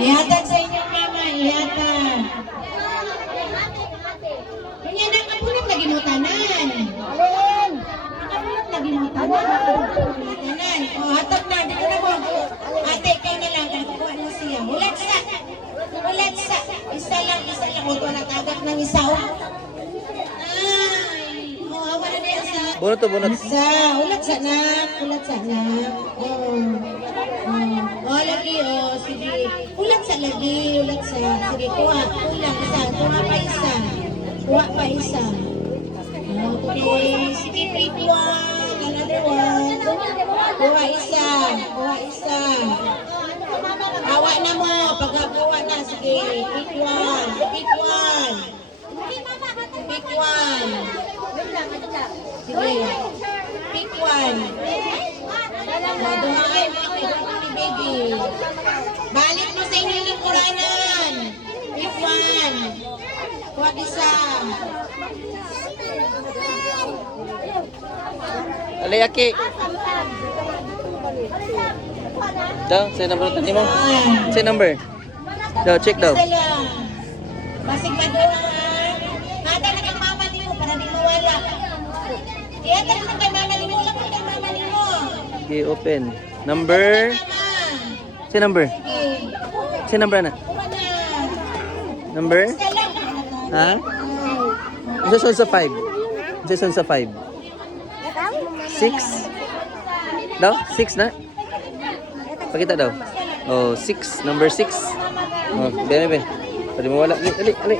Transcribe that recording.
Ihatag sa inyong mama, ihatag. Kanya na kapulat lagi mo tanan. Alin? Kapulat lagi mo tanan. Tanan. O, hatag na. Dito na mo. Ate, ikaw na lang. Kukuha mo siya. Ulat sa. Ulat sa. Isa lang. O, ito natagak ng isa. Ay. O, awa na na isa. Bunot to, bunot. Isa. Ulat sa na. Ulat sa na. O. O, lagi. O, sige. Ulat sa lagi. Ulat sa. Sige, kuha. Kulang isa. Kuha pa isa. Kuha pa isa. Okay. Sige, pick one. Another one. Kuha isa. Kuha isa. Hawa na mo. Pagkakuha na. Sige. Pick one. Pick one. Pick one. Sige. Pick one. Dumaan mo ni baby. Balik mo sa inyong lingkuranan. Pick one. Kuha isa. Alayaki. Daw, say number tani mo. Say number. Daw, check daw. Isa lang. Basig pa doon. Hata na kang mama ni mo para di mawala. Kaya tayo na kay mama ni mo. Wala pa kay mama ni mo. Okay, open. Number. Say number. Say number na. Kuha na. Number? Isa lang. Ha? Isa sa 5. Isa sa 5. 6. Daw? 6 na? Pakita daw. Oh, 6. Number 6. Oh, bebe. Pwede mo wala. Ali, ali.